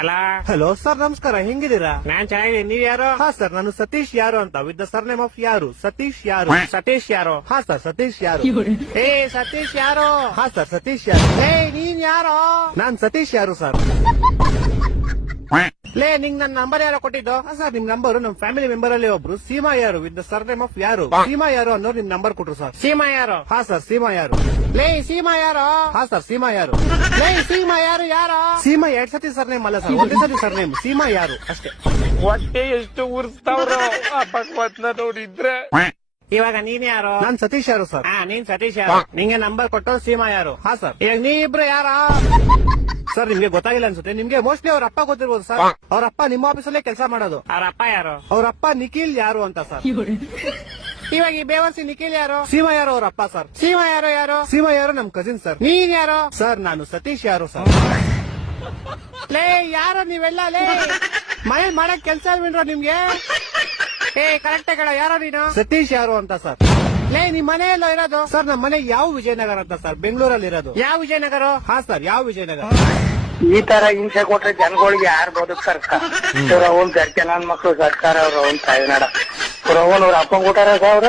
ಅಲ್ಲ hello sir, ನಮಸ್ಕಾರ. ಹೆಂಗಿದ್ದೀರಾ? ನಾನ್ ಚೆನ್ನಾಗಿದ್ದೀನಿ. ನೀವ್ ಯಾರು? ಹಾ ಸರ್, ನಾನು ಸತೀಶ್ ಯಾರು ಅಂತ, ವಿತ್ ದ ಸರ್ನೇಮ್ ಆಫ್ ಯಾರು. ಸತೀಶ್ ಯಾರು. ಸತೀಶ್ ಯಾರು? ಹಾ ಸರ್, ಸತೀಶ್ ಯಾರು. ಏ ಸತೀಶ್ ಯಾರು? ಹಾ ಸರ್, ಸತೀಶ್ ಯಾರು. ಏ ನೀನ್ ಯಾರು? ನಾನ್ ಸತೀಶ್ ಯಾರು ಸರ್. ಲೇ ನಿಂಗ್ ನನ್ ನಂಬರ್ ಯಾರೋ ಕೊಟ್ಟಿದ್ದು? ಹಾ ಸರ್, ನಿಮ್ ನಂಬರ್ ನಮ್ ಫ್ಯಾಮಿಲಿ ಮೆಂಬರ್ ಅಲ್ಲಿ ಒಬ್ರು ಸೀಮಾ ಯಾರು ವಿತ್ ದ ಸರ್ನೇಮ್ ಆಫ್ ಯಾರು, ಸೀಮಾ ಯಾರು ಅನ್ನೋರು ನಿಮ್ ನಂಬರ್ ಕೊಟ್ರು ಸರ್. ಸೀಮಾ ಯಾರು? ಹಾ ಸರ್, ಸೀಮಾ ಯಾರು. ಲೇ ಸೀಮಾ ಯಾರು? ಹಾ ಸರ್, ಸೀಮಾ ಯಾರು. ಲೇ ಸೀಮಾ ಯಾರು? ಸೀಮಾ 2 ಸತಿ ಸರ್ನೇಮ್ ಅಲ್ಲ ಸರ್, ಒಂದೇ ಸತಿ ಸರ್ನೇಮ್. ಸೀಮಾ ಯಾರು ಅಷ್ಟೇ. ಹೊಟ್ಟೆ ಎಷ್ಟು ಉರ್ಸ್ತಾವ್ರೋ ಆ ಭಗವತ್ನ ನೋಡಿದ್ರೆ. ಇವಾಗ ನೀನ್ ಯಾರು? ನಾನ್ ಸತೀಶ್ ಯಾರು ಸರ್. ಹಾ ನೀನ್ ಸತೀಶ್ ಯಾರು? ನಿಂಗೆ ನಂಬರ್ ಕೊಟ್ಟು ಸೀಮಾ ಯಾರು? ಹಾ ಸರ್. ಈಗ ನೀ ಇಬ್ರು ಯಾರ? ಸರ್, ನಿಮ್ಗೆ ಗೊತ್ತಾಗಿಲ್ಲ ಅನ್ಸುತ್ತೆ. ನಿಮ್ಗೆ ಮೋಸ್ಟ್ಲಿ ಅವ್ರ ಅಪ್ಪ ಗೊತ್ತಿರ್ಬೋದು ಸರ್. ಅವ್ರ ಅಪ್ಪ ನಿಮ್ಮ ಆಫೀಸಲ್ಲೇ ಕೆಲಸ ಮಾಡೋದು. ಅವ್ರ ಅಪ್ಪ ಯಾರು? ಅವ್ರ ಅಪ್ಪ ನಿಖಿಲ್ ಯಾರು ಅಂತ ಸರ್. ಇವಾಗ ಈ ಬೇವರ್ಸಿ ನಿಖಿಲ್ ಯಾರು? ಸೀಮಾ ಯಾರು ಅವ್ರ ಅಪ್ಪ ಸರ್. ಸೀಮಾ ಯಾರು? ಸೀಮಾ ಯಾರು ನಮ್ ಕಸಿನ್ ಸರ್. ನೀನ್ ಯಾರು? ಸರ್, ನಾನು ಸತೀಶ್ ಯಾರು ಸರ್. ಲೇ ಯಾರು ನೀವೆಲ್ಲ? ಲೇ ಮನೇಲಿ ಮಾಡಕ್ ಕೆಲ್ಸ ಇಲ್ವೇನ್ರೋ ನಿಮ್ಗೆ? ಏ ಕರೆಕ್ಟ್ ಕಣ, ಯಾರೋ ನೀನು? ಸತೀಶ್ ಯಾರು ಅಂತ ಸರ್. ಲೇ ನಿಮ್ ಮನೆ ಎಲ್ಲೋ ಇರೋದು? ಸರ್, ನಮ್ಮ ಮನೆ ಯಾವ ವಿಜಯನಗರ ಅಂತ ಸರ್, ಬೆಂಗಳೂರಲ್ಲಿ ಇರೋದು. ಯಾವ ವಿಜಯನಗರ? ಹಾ ಸರ್, ಯಾವ ವಿಜಯನಗರ. ಈ ತರ ಹಿಂಸೆ ಕೊಟ್ರೆ ಜನಗಳಿಗೆ ಯಾರು ಬದುಕ್ತಾರಕ್ಕ? ಅವ್ನ್ ಗರ್ಕೆ ನನ್ ಮಕ್ಳು ಸರ್ಕಾರ ಅವ್ರ ಅವ್ನ್ ತಾಯಿನಾಡ ಅವ್ರ ಅಪ್ಪಂಗ್ ಕೊಟ್ಟಾರ ಅವ್ರ